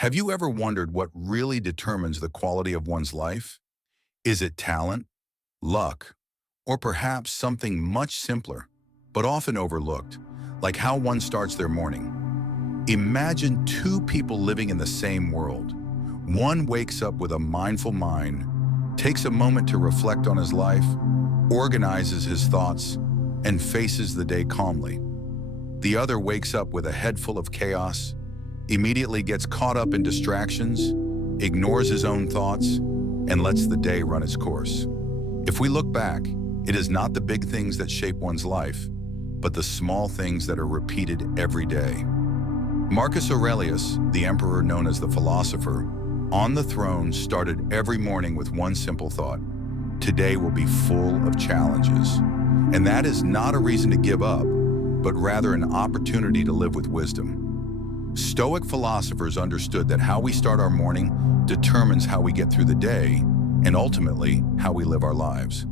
Have you ever wondered what really determines the quality of one's life? Is it talent, luck, or perhaps something much simpler, but often overlooked, like how one starts their morning? Imagine two people living in the same world. One wakes up with a mindful mind, takes a moment to reflect on his life, organizes his thoughts, and faces the day calmly. The other wakes up with a head full of chaos, immediately gets caught up in distractions, ignores his own thoughts, and lets the day run its course. If we look back, it is not the big things that shape one's life, but the small things that are repeated every day. Marcus Aurelius, the emperor known as the philosopher, on the throne started every morning with one simple thought: today will be full of challenges. And that is not a reason to give up, but rather an opportunity to live with wisdom. Stoic philosophers understood that how we start our morning determines how we get through the day and ultimately how we live our lives.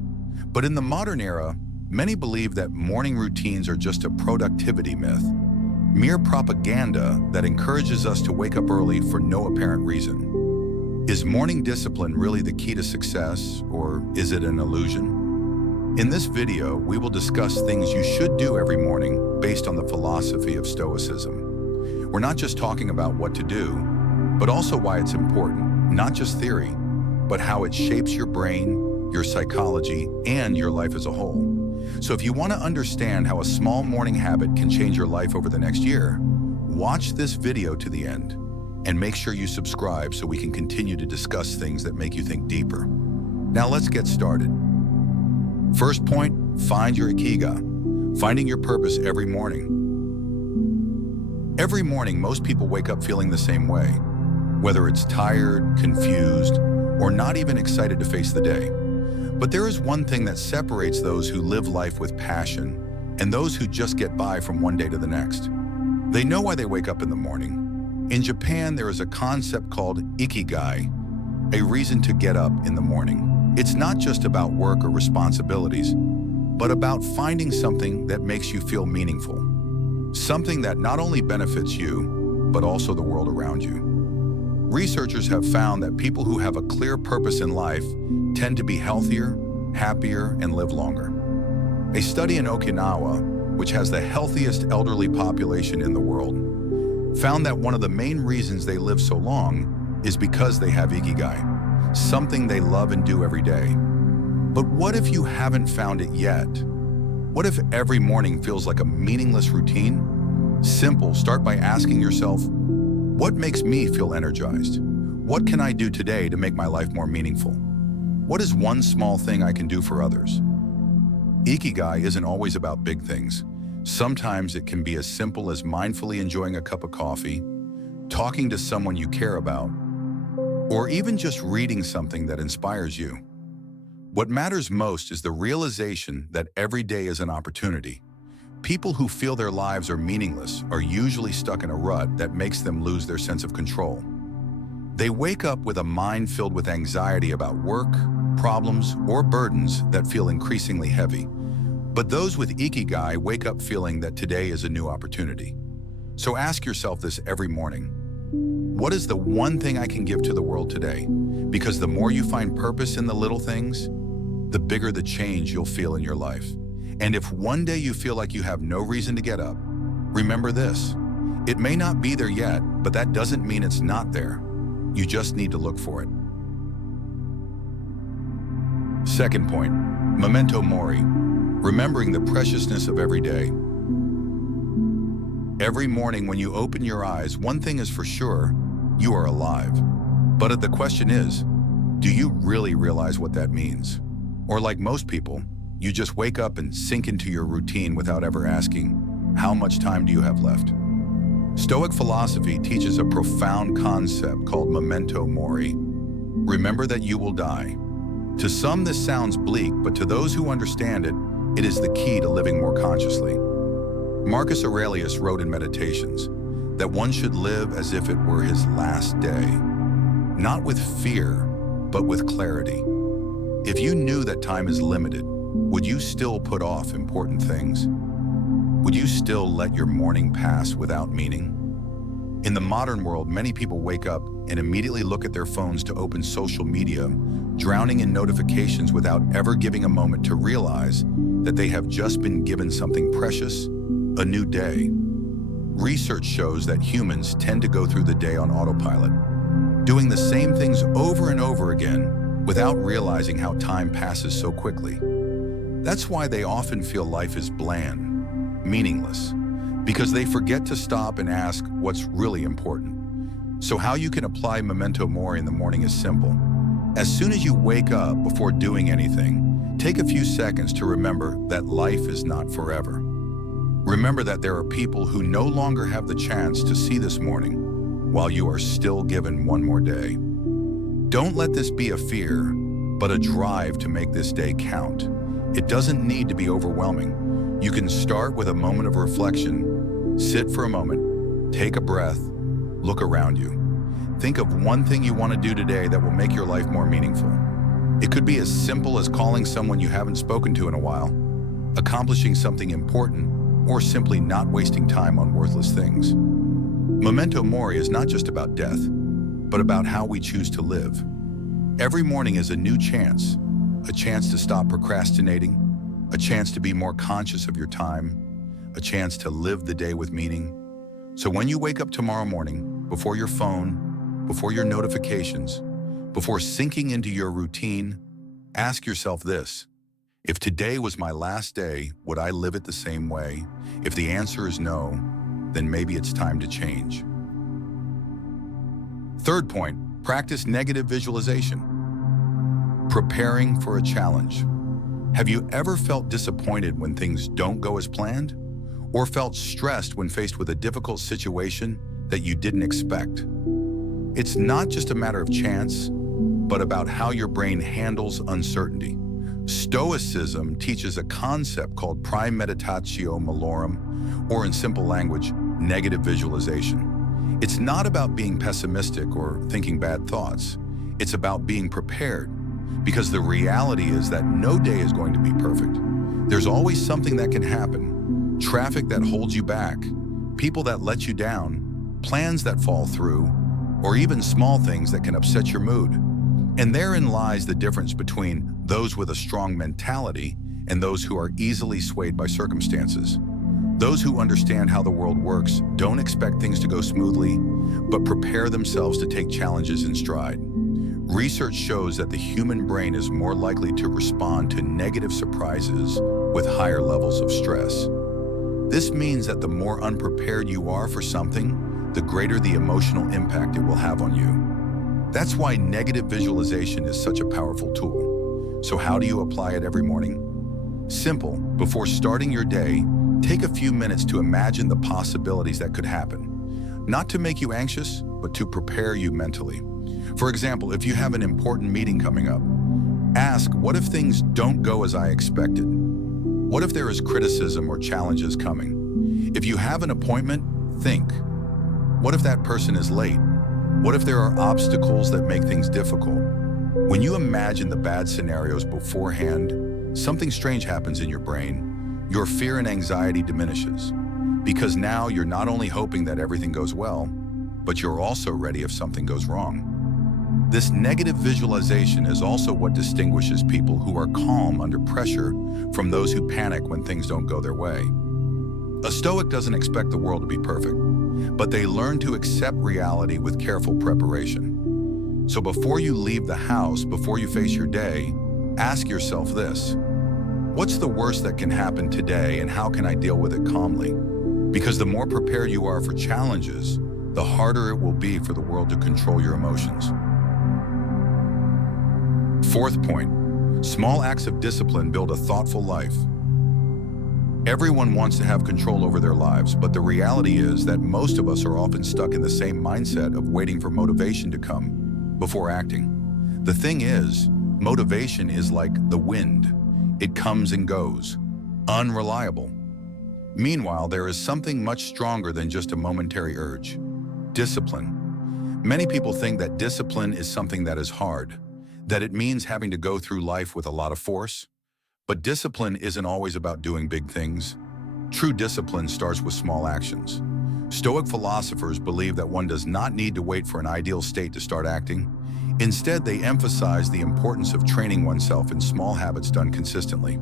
But in the modern era, many believe that morning routines are just a productivity myth, mere propaganda that encourages us to wake up early for no apparent reason. Is morning discipline really the key to success, or is it an illusion? In this video, we will discuss things you should do every morning based on the philosophy of Stoicism. We're not just talking about what to do, but also why it's important, not just theory, but how it shapes your brain, your psychology, and your life as a whole. So if you want to understand how a small morning habit can change your life over the next year, watch this video to the end, and make sure you subscribe so we can continue to discuss things that make you think deeper. Now let's get started. First point, find your Ikigai, finding your purpose every morning. Every morning, most people wake up feeling the same way, whether it's tired, confused, or not even excited to face the day. But there is one thing that separates those who live life with passion and those who just get by from one day to the next. They know why they wake up in the morning. In Japan, there is a concept called Ikigai, a reason to get up in the morning. It's not just about work or responsibilities, but about finding something that makes you feel meaningful. Something that not only benefits you, but also the world around you. Researchers have found that people who have a clear purpose in life tend to be healthier, happier, and live longer. A study in Okinawa, which has the healthiest elderly population in the world, found that one of the main reasons they live so long is because they have Ikigai, something they love and do every day. But what if you haven't found it yet? What if every morning feels like a meaningless routine? Simple, start by asking yourself, what makes me feel energized? What can I do today to make my life more meaningful? What is one small thing I can do for others? Ikigai isn't always about big things. Sometimes it can be as simple as mindfully enjoying a cup of coffee, talking to someone you care about, or even just reading something that inspires you. What matters most is the realization that every day is an opportunity. People who feel their lives are meaningless are usually stuck in a rut that makes them lose their sense of control. They wake up with a mind filled with anxiety about work, problems, or burdens that feel increasingly heavy. But those with Ikigai wake up feeling that today is a new opportunity. So ask yourself this every morning. What is the one thing I can give to the world today? Because the more you find purpose in the little things, the bigger the change you'll feel in your life. And if one day you feel like you have no reason to get up, remember this: it may not be there yet, but that doesn't mean it's not there. You just need to look for it. Second point, Memento Mori, remembering the preciousness of every day. Every morning when you open your eyes, one thing is for sure: you are alive. But the question is, do you really realize what that means? Or like most people, you just wake up and sink into your routine without ever asking, how much time do you have left? Stoic philosophy teaches a profound concept called Memento Mori. Remember that you will die. To some, this sounds bleak, but to those who understand it, it is the key to living more consciously. Marcus Aurelius wrote in Meditations that one should live as if it were his last day, not with fear, but with clarity. If you knew that time is limited, would you still put off important things? Would you still let your morning pass without meaning? In the modern world, many people wake up and immediately look at their phones to open social media, drowning in notifications without ever giving a moment to realize that they have just been given something precious, a new day. Research shows that humans tend to go through the day on autopilot, doing the same things over and over again without realizing how time passes so quickly. That's why they often feel life is bland, meaningless, because they forget to stop and ask what's really important. So how you can apply Memento Mori in the morning is simple. As soon as you wake up, before doing anything, take a few seconds to remember that life is not forever. Remember that there are people who no longer have the chance to see this morning, while you are still given one more day. Don't let this be a fear, but a drive to make this day count. It doesn't need to be overwhelming. You can start with a moment of reflection. Sit for a moment, take a breath, look around you. Think of one thing you want to do today that will make your life more meaningful. It could be as simple as calling someone you haven't spoken to in a while, accomplishing something important, or simply not wasting time on worthless things. Memento Mori is not just about death, but about how we choose to live. Every morning is a new chance, a chance to stop procrastinating, a chance to be more conscious of your time, a chance to live the day with meaning. So when you wake up tomorrow morning, before your phone, before your notifications, before sinking into your routine, ask yourself this: if today was my last day, would I live it the same way? If the answer is no, then maybe it's time to change. Third point, practice negative visualization. Preparing for a challenge. Have you ever felt disappointed when things don't go as planned? Or felt stressed when faced with a difficult situation that you didn't expect? It's not just a matter of chance, but about how your brain handles uncertainty. Stoicism teaches a concept called premeditatio malorum, or in simple language, negative visualization. It's not about being pessimistic or thinking bad thoughts. It's about being prepared, because the reality is that no day is going to be perfect. There's always something that can happen. Traffic that holds you back, people that let you down, plans that fall through, or even small things that can upset your mood. And therein lies the difference between those with a strong mentality and those who are easily swayed by circumstances. Those who understand how the world works don't expect things to go smoothly, but prepare themselves to take challenges in stride. Research shows that the human brain is more likely to respond to negative surprises with higher levels of stress. This means that the more unprepared you are for something, the greater the emotional impact it will have on you. That's why negative visualization is such a powerful tool. So how do you apply it every morning? Simple. Before starting your day, take a few minutes to imagine the possibilities that could happen. Not to make you anxious, but to prepare you mentally. For example, if you have an important meeting coming up, ask, what if things don't go as I expected? What if there is criticism or challenges coming? If you have an appointment, think, what if that person is late? What if there are obstacles that make things difficult? When you imagine the bad scenarios beforehand, something strange happens in your brain. Your fear and anxiety diminishes, because now you're not only hoping that everything goes well, but you're also ready if something goes wrong. This negative visualization is also what distinguishes people who are calm under pressure from those who panic when things don't go their way. A Stoic doesn't expect the world to be perfect, but they learn to accept reality with careful preparation. So before you leave the house, before you face your day, ask yourself this: what's the worst that can happen today, and how can I deal with it calmly? Because the more prepared you are for challenges, the harder it will be for the world to control your emotions. Fourth point, small acts of discipline build a thoughtful life. Everyone wants to have control over their lives, but the reality is that most of us are often stuck in the same mindset of waiting for motivation to come before acting. The thing is, motivation is like the wind. It comes and goes, unreliable. Meanwhile, there is something much stronger than just a momentary urge: discipline. Many people think that discipline is something that is hard, that it means having to go through life with a lot of force. But discipline isn't always about doing big things. True discipline starts with small actions. Stoic philosophers believe that one does not need to wait for an ideal state to start acting. Instead, they emphasize the importance of training oneself in small habits done consistently.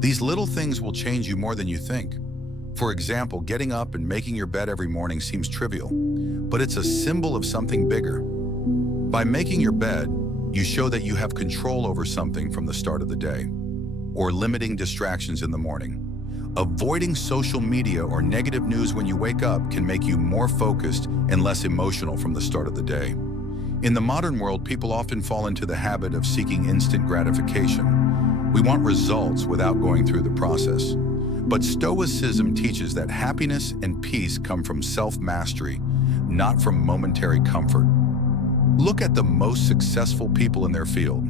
These little things will change you more than you think. For example, getting up and making your bed every morning seems trivial, but it's a symbol of something bigger. By making your bed, you show that you have control over something from the start of the day, or limiting distractions in the morning. Avoiding social media or negative news when you wake up can make you more focused and less emotional from the start of the day. In the modern world, people often fall into the habit of seeking instant gratification. We want results without going through the process. But Stoicism teaches that happiness and peace come from self-mastery, not from momentary comfort. Look at the most successful people in their field.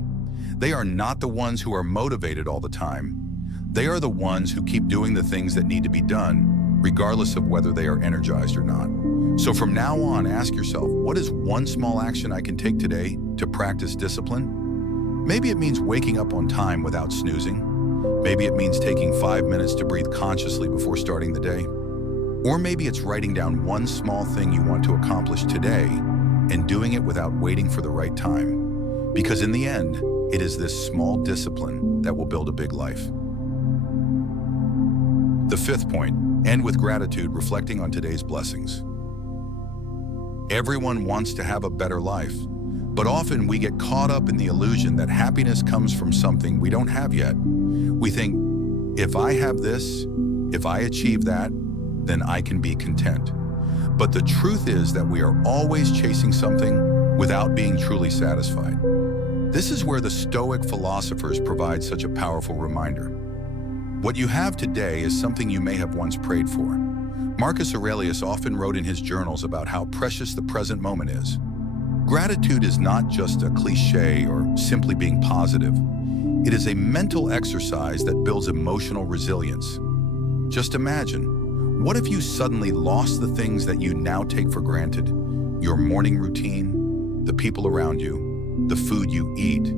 They are not the ones who are motivated all the time. They are the ones who keep doing the things that need to be done, regardless of whether they are energized or not. So from now on, ask yourself, what is one small action I can take today to practice discipline? Maybe it means waking up on time without snoozing. Maybe it means taking 5 minutes to breathe consciously before starting the day. Or maybe it's writing down one small thing you want to accomplish today and doing it without waiting for the right time. Because in the end, it is this small discipline that will build a big life. The fifth point, end with gratitude, reflecting on today's blessings. Everyone wants to have a better life, but often we get caught up in the illusion that happiness comes from something we don't have yet. We think, if I have this, if I achieve that, then I can be content. But the truth is that we are always chasing something without being truly satisfied. This is where the Stoic philosophers provide such a powerful reminder. What you have today is something you may have once prayed for. Marcus Aurelius often wrote in his journals about how precious the present moment is. Gratitude is not just a cliche or simply being positive. It is a mental exercise that builds emotional resilience. Just imagine, what if you suddenly lost the things that you now take for granted? Your morning routine, the people around you, the food you eat.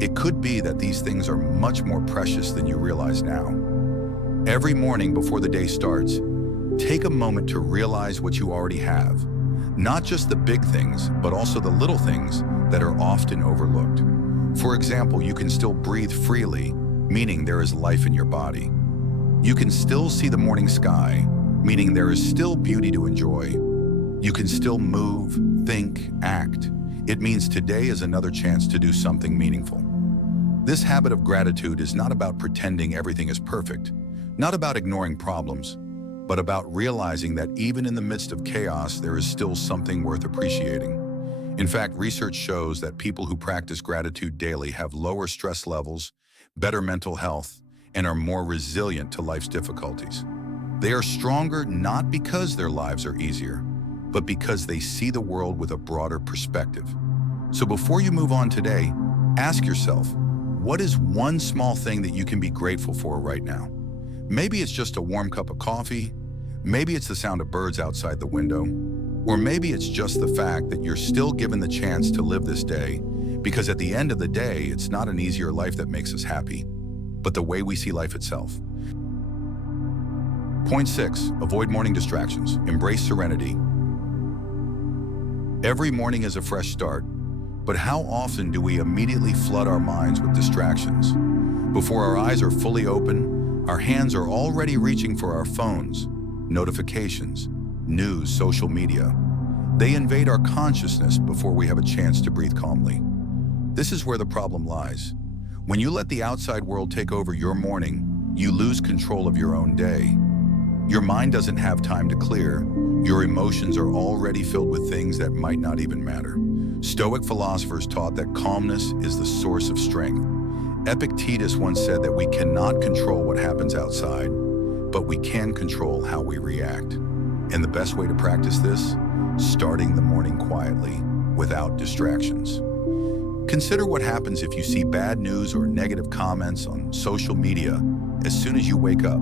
It could be that these things are much more precious than you realize now. Every morning before the day starts, take a moment to realize what you already have. Not just the big things, but also the little things that are often overlooked. For example, you can still breathe freely, meaning there is life in your body. You can still see the morning sky, meaning there is still beauty to enjoy. You can still move, think, act. It means today is another chance to do something meaningful. This habit of gratitude is not about pretending everything is perfect, not about ignoring problems, but about realizing that even in the midst of chaos, there is still something worth appreciating. In fact, research shows that people who practice gratitude daily have lower stress levels, better mental health, and are more resilient to life's difficulties. They are stronger not because their lives are easier, but because they see the world with a broader perspective. So before you move on today, ask yourself, what is one small thing that you can be grateful for right now? Maybe it's just a warm cup of coffee, maybe it's the sound of birds outside the window, or maybe it's just the fact that you're still given the chance to live this day, because at the end of the day, it's not an easier life that makes us happy, but the way we see life itself. Point 6, avoid morning distractions. Embrace serenity. Every morning is a fresh start, but how often do we immediately flood our minds with distractions? Before our eyes are fully open, our hands are already reaching for our phones, notifications, news, social media. They invade our consciousness before we have a chance to breathe calmly. This is where the problem lies. When you let the outside world take over your morning, you lose control of your own day. Your mind doesn't have time to clear. Your emotions are already filled with things that might not even matter. Stoic philosophers taught that calmness is the source of strength. Epictetus once said that we cannot control what happens outside, but we can control how we react. And the best way to practice this? Starting the morning quietly, without distractions. Consider what happens if you see bad news or negative comments on social media as soon as you wake up.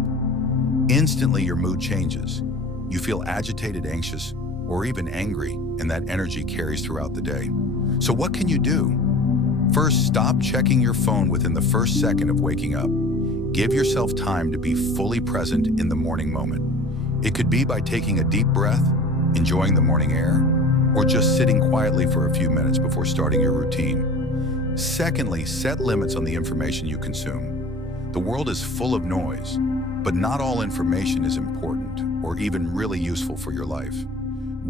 Instantly, your mood changes. You feel agitated, anxious, or even angry, and that energy carries throughout the day. So what can you do? First, stop checking your phone within the first second of waking up. Give yourself time to be fully present in the morning moment. It could be by taking a deep breath, enjoying the morning air, or just sitting quietly for a few minutes before starting your routine. Secondly, set limits on the information you consume. The world is full of noise, but not all information is important or even really useful for your life.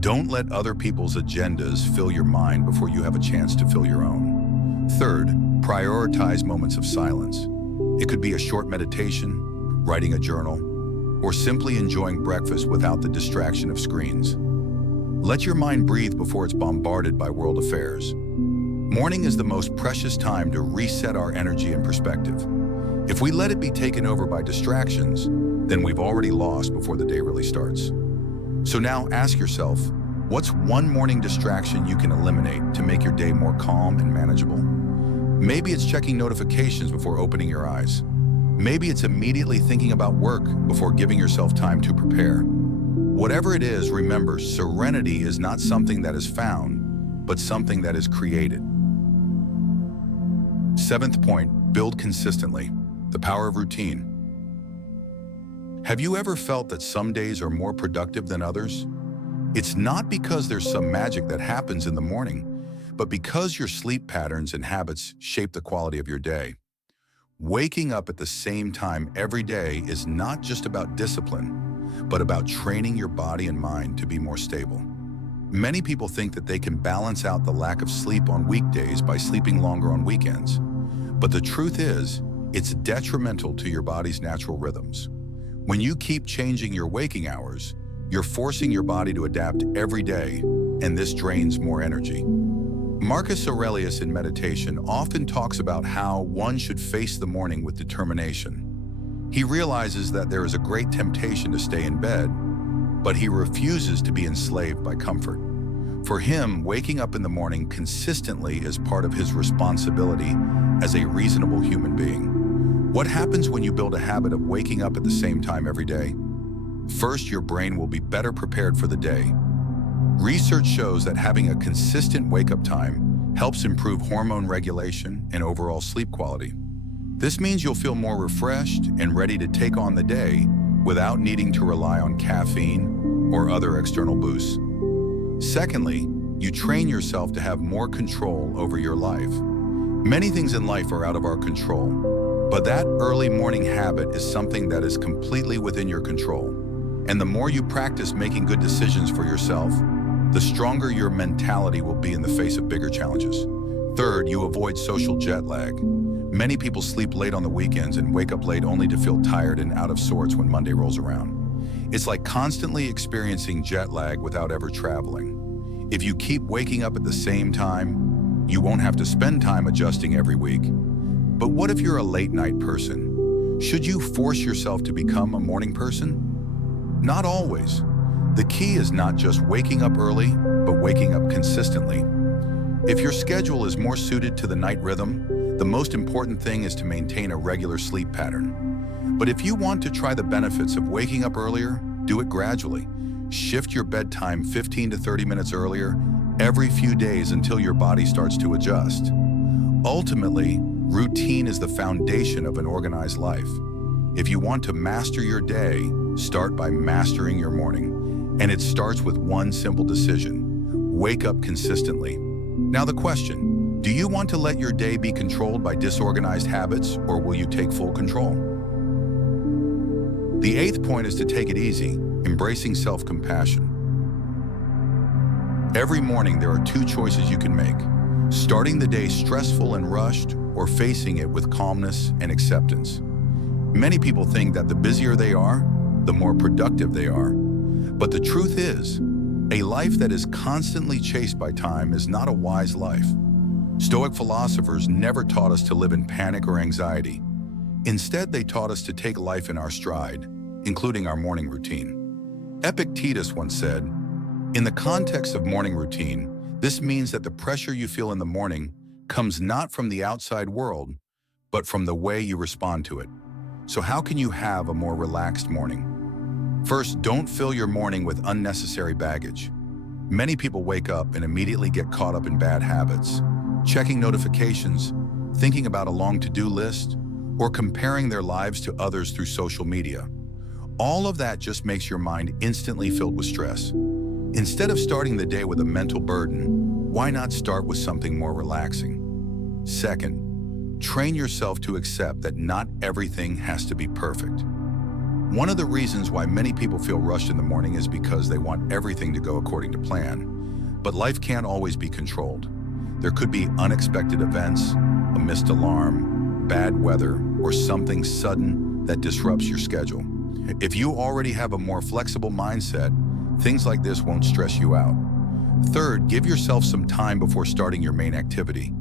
Don't let other people's agendas fill your mind before you have a chance to fill your own. Third, prioritize moments of silence. It could be a short meditation, writing a journal, or simply enjoying breakfast without the distraction of screens. Let your mind breathe before it's bombarded by world affairs. Morning is the most precious time to reset our energy and perspective. If we let it be taken over by distractions, then we've already lost before the day really starts. So now ask yourself, what's one morning distraction you can eliminate to make your day more calm and manageable? Maybe it's checking notifications before opening your eyes. Maybe it's immediately thinking about work before giving yourself time to prepare. Whatever it is, remember, serenity is not something that is found, but something that is created. Seventh point, build consistently. The power of routine. Have you ever felt that some days are more productive than others? It's not because there's some magic that happens in the morning, but because your sleep patterns and habits shape the quality of your day. Waking up at the same time every day is not just about discipline, but about training your body and mind to be more stable. Many people think that they can balance out the lack of sleep on weekdays by sleeping longer on weekends. But the truth is, it's detrimental to your body's natural rhythms. When you keep changing your waking hours, you're forcing your body to adapt every day, and this drains more energy. Marcus Aurelius in meditation often talks about how one should face the morning with determination. He realizes that there is a great temptation to stay in bed, but he refuses to be enslaved by comfort. For him, waking up in the morning consistently is part of his responsibility as a reasonable human being. What happens when you build a habit of waking up at the same time every day? First, your brain will be better prepared for the day. Research shows that having a consistent wake-up time helps improve hormone regulation and overall sleep quality. This means you'll feel more refreshed and ready to take on the day without needing to rely on caffeine or other external boosts. Secondly, you train yourself to have more control over your life. Many things in life are out of our control, but that early morning habit is something that is completely within your control. And the more you practice making good decisions for yourself, the stronger your mentality will be in the face of bigger challenges. Third, you avoid social jet lag. Many people sleep late on the weekends and wake up late only to feel tired and out of sorts when Monday rolls around. It's like constantly experiencing jet lag without ever traveling. If you keep waking up at the same time, you won't have to spend time adjusting every week. But what if you're a late night person? Should you force yourself to become a morning person? Not always. The key is not just waking up early, but waking up consistently. If your schedule is more suited to the night rhythm, the most important thing is to maintain a regular sleep pattern. But if you want to try the benefits of waking up earlier, do it gradually. Shift your bedtime 15 to 30 minutes earlier every few days until your body starts to adjust. Ultimately, routine is the foundation of an organized life. If you want to master your day, start by mastering your morning. And it starts with one simple decision: wake up consistently. Now the question, do you want to let your day be controlled by disorganized habits, or will you take full control? The eighth point is to take it easy, embracing self-compassion. Every morning there are two choices you can make: starting the day stressful and rushed, or facing it with calmness and acceptance. Many people think that the busier they are, the more productive they are. But the truth is, a life that is constantly chased by time is not a wise life. Stoic philosophers never taught us to live in panic or anxiety. Instead, they taught us to take life in our stride, including our morning routine. Epictetus once said, "In the context of morning routine, this means that the pressure you feel in the morning comes not from the outside world, but from the way you respond to it." So how can you have a more relaxed morning? First, don't fill your morning with unnecessary baggage. Many people wake up and immediately get caught up in bad habits, checking notifications, thinking about a long to-do list, or comparing their lives to others through social media. All of that just makes your mind instantly filled with stress. Instead of starting the day with a mental burden, why not start with something more relaxing? Second, train yourself to accept that not everything has to be perfect. One of the reasons why many people feel rushed in the morning is because they want everything to go according to plan. But life can't always be controlled. There could be unexpected events, a missed alarm, bad weather, or something sudden that disrupts your schedule. If you already have a more flexible mindset, things like this won't stress you out. Third, give yourself some time before starting your main activity.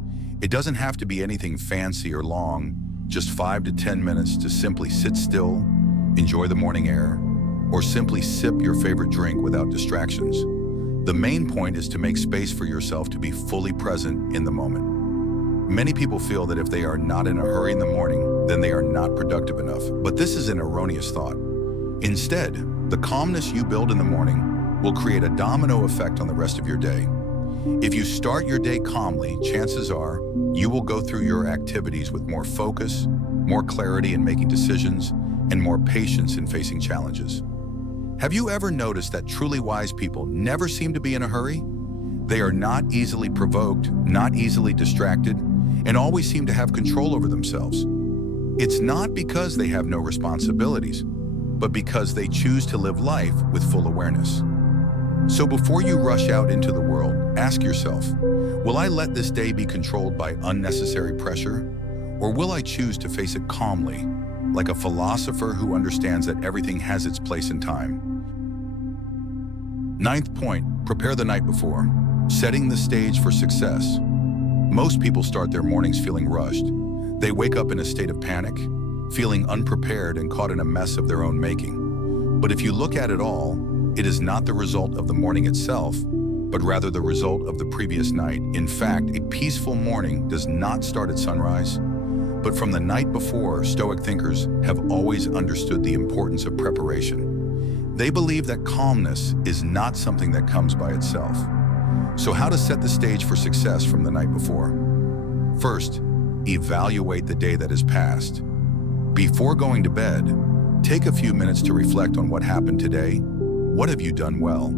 It doesn't have to be anything fancy or long, just 5 to 10 minutes to simply sit still, enjoy the morning air, or simply sip your favorite drink without distractions. The main point is to make space for yourself to be fully present in the moment. Many people feel that if they are not in a hurry in the morning, then they are not productive enough. But this is an erroneous thought. Instead, the calmness you build in the morning will create a domino effect on the rest of your day. If you start your day calmly, chances are you will go through your activities with more focus, more clarity in making decisions, and more patience in facing challenges. Have you ever noticed that truly wise people never seem to be in a hurry? They are not easily provoked, not easily distracted, and always seem to have control over themselves. It's not because they have no responsibilities, but because they choose to live life with full awareness. So before you rush out into the world, ask yourself, will I let this day be controlled by unnecessary pressure? Or will I choose to face it calmly, like a philosopher who understands that everything has its place and time? Ninth point, prepare the night before, setting the stage for success. Most people start their mornings feeling rushed. They wake up in a state of panic, feeling unprepared and caught in a mess of their own making. But if you look at it all, it is not the result of the morning itself, but rather the result of the previous night. In fact, a peaceful morning does not start at sunrise, but from the night before. Stoic thinkers have always understood the importance of preparation. They believe that calmness is not something that comes by itself. So how to set the stage for success from the night before? First, evaluate the day that has passed. Before going to bed, take a few minutes to reflect on what happened today. What have you done well?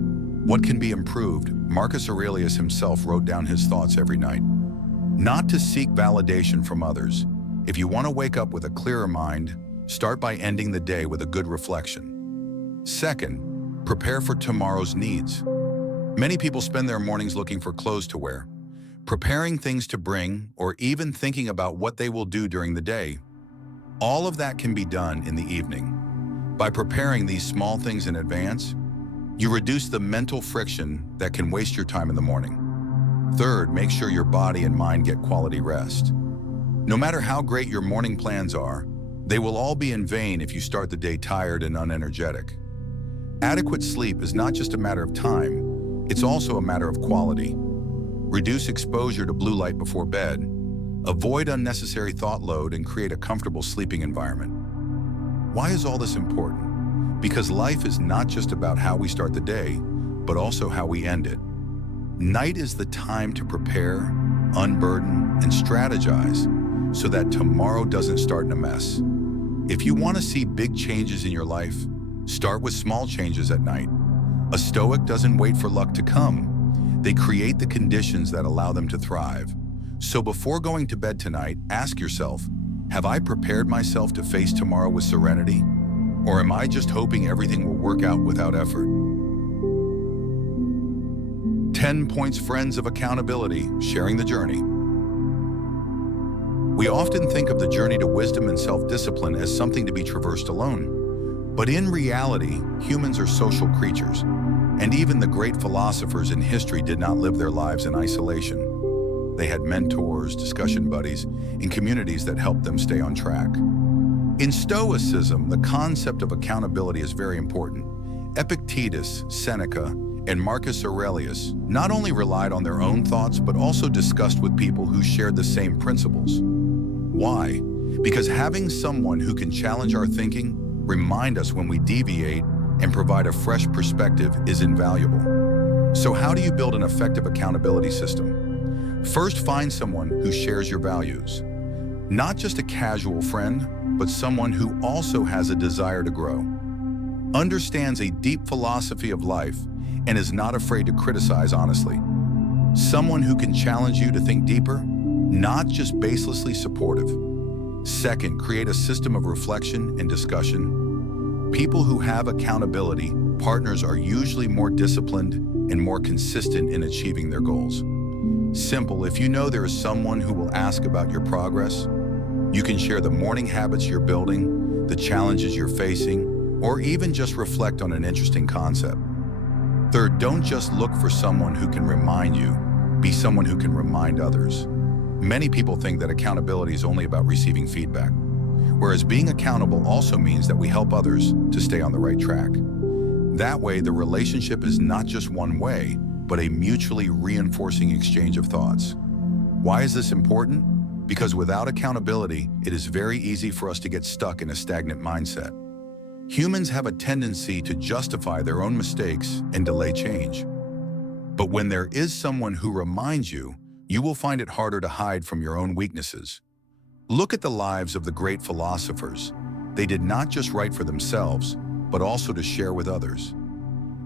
What can be improved? Marcus Aurelius himself wrote down his thoughts every night. Not to seek validation from others. If you want to wake up with a clearer mind, start by ending the day with a good reflection. Second, prepare for tomorrow's needs. Many people spend their mornings looking for clothes to wear, preparing things to bring, or even thinking about what they will do during the day. All of that can be done in the evening. By preparing these small things in advance, you reduce the mental friction that can waste your time in the morning. Third, make sure your body and mind get quality rest. No matter how great your morning plans are, they will all be in vain if you start the day tired and unenergetic. Adequate sleep is not just a matter of time, it's also a matter of quality. Reduce exposure to blue light before bed, avoid unnecessary thought load, and create a comfortable sleeping environment. Why is all this important? Because life is not just about how we start the day, but also how we end it. Night is the time to prepare, unburden, and strategize so that tomorrow doesn't start in a mess. If you want to see big changes in your life, start with small changes at night. A Stoic doesn't wait for luck to come. They create the conditions that allow them to thrive. So before going to bed tonight, ask yourself, have I prepared myself to face tomorrow with serenity? Or am I just hoping everything will work out without effort? 10 points, friends, of accountability, sharing the journey. We often think of the journey to wisdom and self-discipline as something to be traversed alone. But in reality, humans are social creatures. And even the great philosophers in history did not live their lives in isolation. They had mentors, discussion buddies, and communities that helped them stay on track. In Stoicism, the concept of accountability is very important. Epictetus, Seneca, and Marcus Aurelius not only relied on their own thoughts, but also discussed with people who shared the same principles. Why? Because having someone who can challenge our thinking, remind us when we deviate, and provide a fresh perspective is invaluable. So how do you build an effective accountability system? First, find someone who shares your values. Not just a casual friend, but someone who also has a desire to grow. understands a deep philosophy of life, and is not afraid to criticize honestly. Someone who can challenge you to think deeper, not just baselessly supportive. Second, create a system of reflection and discussion. People who have accountability partners are usually more disciplined and more consistent in achieving their goals. Simple, if you know there is someone who will ask about your progress, you can share the morning habits you're building, the challenges you're facing, or even just reflect on an interesting concept. Third, don't just look for someone who can remind you, be someone who can remind others. Many people think that accountability is only about receiving feedback, whereas being accountable also means that we help others to stay on the right track. That way, the relationship is not just one way, but a mutually reinforcing exchange of thoughts. Why is this important? Because without accountability, it is very easy for us to get stuck in a stagnant mindset. Humans have a tendency to justify their own mistakes and delay change. But when there is someone who reminds you, you will find it harder to hide from your own weaknesses. Look at the lives of the great philosophers. They did not just write for themselves, but also to share with others.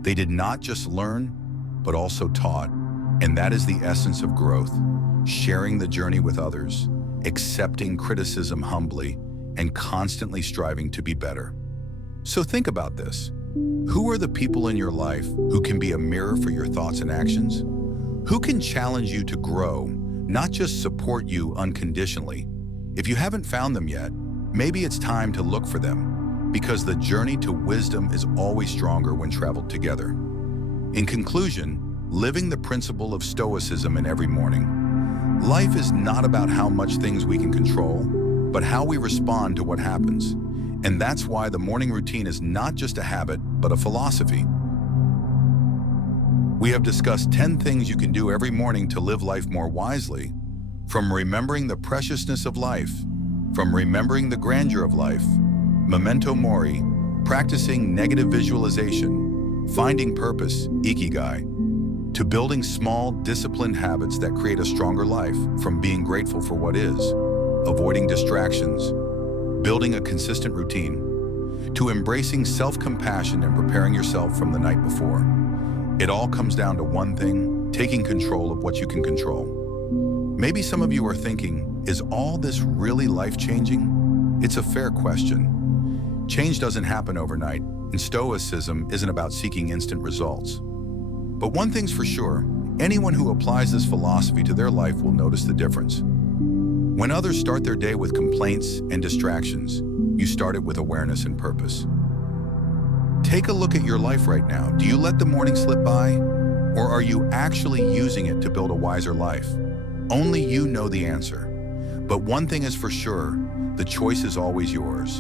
They did not just learn, but also taught. And that is the essence of growth, sharing the journey with others, accepting criticism humbly, and constantly striving to be better. So think about this. Who are the people in your life who can be a mirror for your thoughts and actions? Who can challenge you to grow, not just support you unconditionally? If you haven't found them yet, maybe it's time to look for them, because the journey to wisdom is always stronger when traveled together. In conclusion, living the principle of Stoicism in every morning. Life is not about how much things we can control, but how we respond to what happens. And that's why the morning routine is not just a habit, but a philosophy. We have discussed 10 things you can do every morning to live life more wisely, from remembering the preciousness of life, from remembering the grandeur of life, Memento Mori, practicing negative visualization, finding purpose, Ikigai, to building small, disciplined habits that create a stronger life, from being grateful for what is, avoiding distractions, building a consistent routine, to embracing self-compassion and preparing yourself from the night before. It all comes down to one thing, taking control of what you can control. Maybe some of you are thinking, is all this really life-changing? It's a fair question. Change doesn't happen overnight, and Stoicism isn't about seeking instant results. But one thing's for sure, anyone who applies this philosophy to their life will notice the difference. When others start their day with complaints and distractions, you start it with awareness and purpose. Take a look at your life right now. Do you let the morning slip by? Or are you actually using it to build a wiser life? Only you know the answer. But one thing is for sure, the choice is always yours.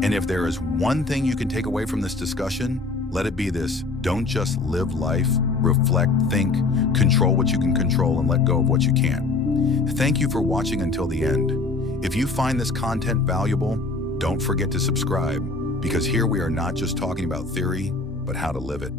And if there is one thing you can take away from this discussion, let it be this: don't just live life, reflect, think, control what you can control, and let go of what you can't. Thank you for watching until the end. If you find this content valuable, don't forget to subscribe, because here we are not just talking about theory, but how to live it.